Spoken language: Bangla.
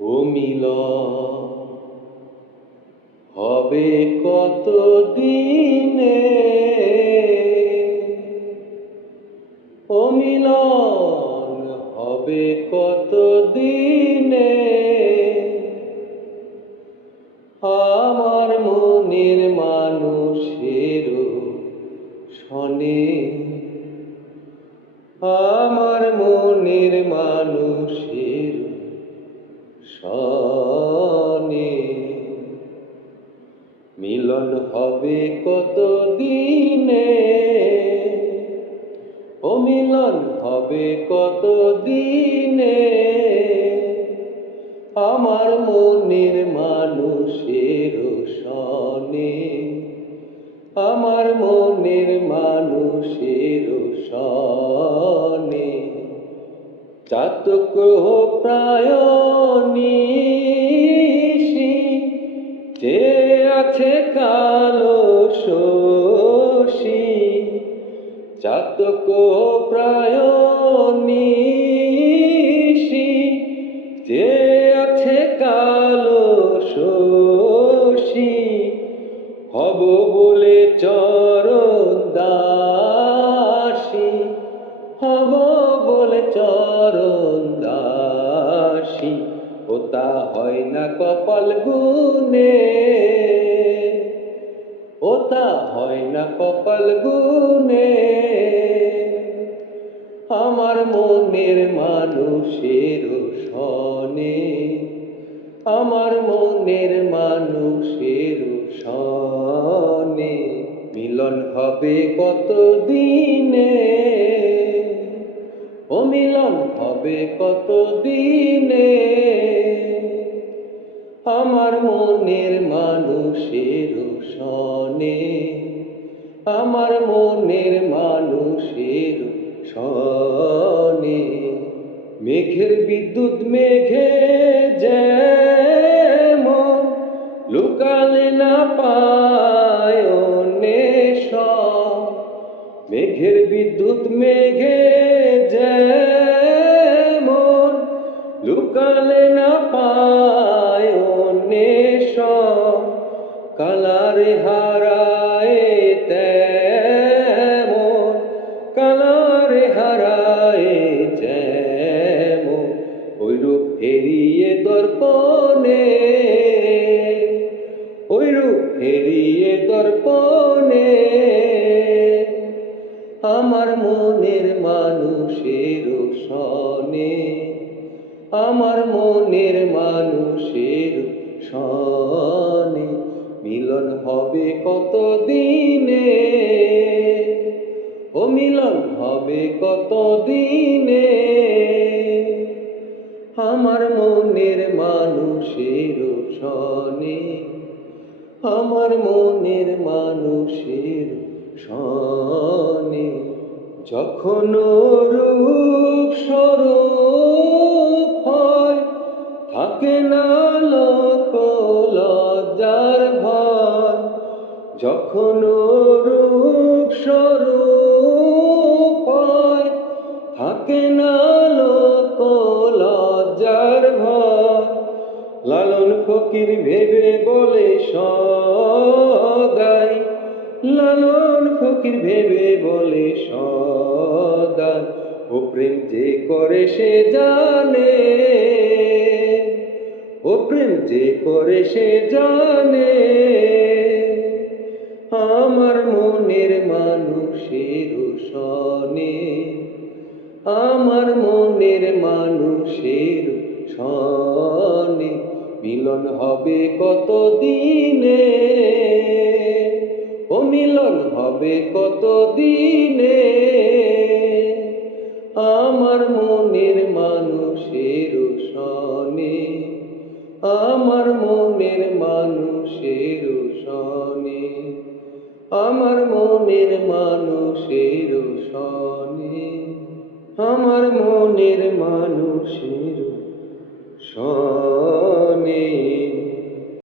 ও মিলন হবে কত দিনে, ও মিলন হবে কত দিনে, আমার মনের মানুষের শনে, আমার মনের মানুষের শনে মিলন হবে কত দিনে, ও মিলন হবে কত দিনে, আমার মনের মানুষের শনে, আমার মনের মানুষের শনে। চাতক প্রায় নিশি যে আছে কালো শশী, চাতক প্রায় নিশি যে আছে কালো শশী, হব বলে চরণ দাসী, হব বলে চরণ দাসী, ও তা হয় না কপাল গুনে, ও তা হয় না কপাল গুনে, আমার মনের মানুষের শনে, আমার মনের মানুষের শনে মিলন হবে কত দিনে, ও মিলন হবে কত দিনে, আমার মনের মানুষের শনে, আমার মনের মানুষের শনে। মেঘের বিদ্যুৎ মেঘে যেমন লুকালে না পায় নেশন, মেঘের বিদ্যুৎ মেঘে যেমন লুকালে না পায় নেশন, কালারে হারায় তেমন, কালারে হারায় যেমন, ওইরূপ হেরিয়ে দর্পণে, ওইরূপ হেরিয়ে দর্পণে, আমার মনের মানুষের শনে, আমার মনের মানুষের শনে মিলন হবে কত দিনে, ও মিলন হবে কত দিনে, আমার মনের মানুষের শনে, আমার মনের মানুষের শনে। যখন রূপ স্বরূপ হয় থাকে না লোক লজ্জার ভয়, যখন রূপ স্বরূপ হয় থাকে না লোক লজ্জার ভয়, লালন ফকির ভেবে বলে সদাই, লালন ফকির ভেবে বলে সদাই, ও প্রেম যে করে সে জানে, ও প্রেম যে করে সে জানে, আমার মনের মানুষের শনে, আমার মনের মানুষের শনে মিলন হবে কত দিনে, ও মিলন হবে কত দিনে, আমার মনের মানুষের শনে, আমার মনের মানুষের শনে, আমার মনের মানুষের শনে, আমার মনের মানুষের শনে।